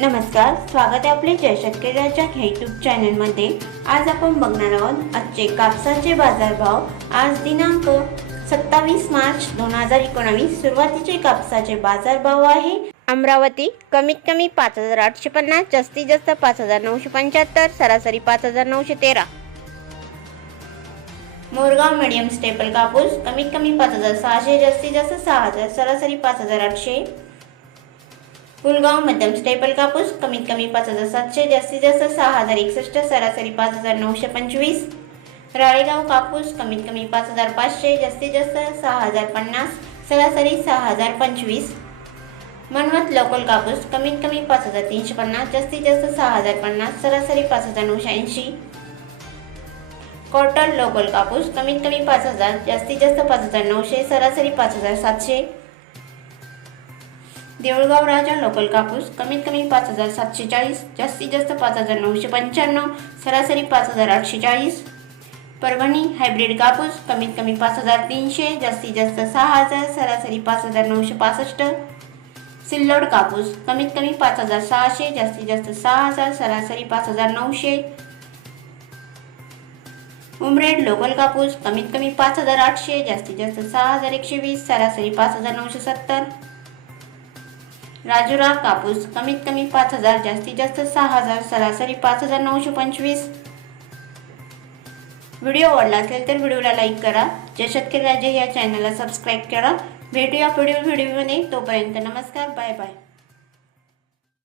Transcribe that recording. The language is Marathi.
नमस्कार स्वागत आहे आपले जय शेतकऱ्याच्या यूट्यूब चॅनलमध्ये आज आपण बघणार आहोत आजचे कापसाचे बाजारभाव. आज दिनांक सत्तावीस मार्च दोन हजार एकोणावीस. सुरुवातीचे कापसाचे बाजारभाव आहे अमरावती. कमीत कमी पाच हजार आठशे पन्नास जास्तीत जास्त पाच हजार नऊशे पंच्याहत्तर सरासरी पाच हजार नऊशे तेरा. मोरगाव मीडियम स्टेपल कापूस कमीत कमी पाच हजार सहाशे जास्तीत जास्त सहा हजार सरासरी पाच हजार आठशे. पुलगाव मध्यम स्टेपल कापूस कमीत कमी पाच हजार सातशे जास्तीत जास्त सहा हजार एकसष्ट सरासरी पाच हजार नऊशे पंचवीस. राळेगाव कापूस कमीत कमी पाच हजार पाचशे जास्तीत जास्त सहा हजार पन्नास सरासरी सहा हजार पंचवीस. मनवत लोकल कापूस कमीत कमी पाच हजार तीनशे पन्नास जास्तीत जास्त सहा हजार पन्नास सरासरी पाच हजार नऊशे ऐंशी. कॉटन लोकल कापूस कमीत कमी पाच हजार जास्तीत जास्त पाच हजार नऊशे सरासरी पाच हजार सातशे. देऊळगाव राजा लोकल कापूस कमीत कमी पाच हजार सातशे चाळीस जास्तीत जास्त पाच हजार नऊशे पंच्याण्णव सरासरी पाच हजार आठशे चाळीस. परभणी हायब्रिड कापूस कमीत कमी पाच हजार तीनशे जास्तीत जास्त सहा हजार सरासरी पाच हजार नऊशे पासष्ट. सिल्लोड कापूस कमीत कमी पाच हजार सहाशे जास्तीत जास्त सहा हजार सरासरी पाच हजार नऊशे. उमरेड लोकल कापूस कमीत कमी पाच हजार आठशे जास्तीत जास्त सहा हजार एकशे वीस सरासरी पाच हजार नऊशे सत्तर. राजुरा कापूस कमीत कमी पाच हजार जास्तीत जास्त सहा हजार सरासरी पाच हजार नऊशे पंचवीस. व्हिडिओ आवडला असेल तर व्हिडिओला लाईक करा. जय शेतकरी राजे या चॅनलला सबस्क्राईब करा. भेटूया पुढील व्हिडिओमध्ये तोपर्यंत नमस्कार. Bye bye.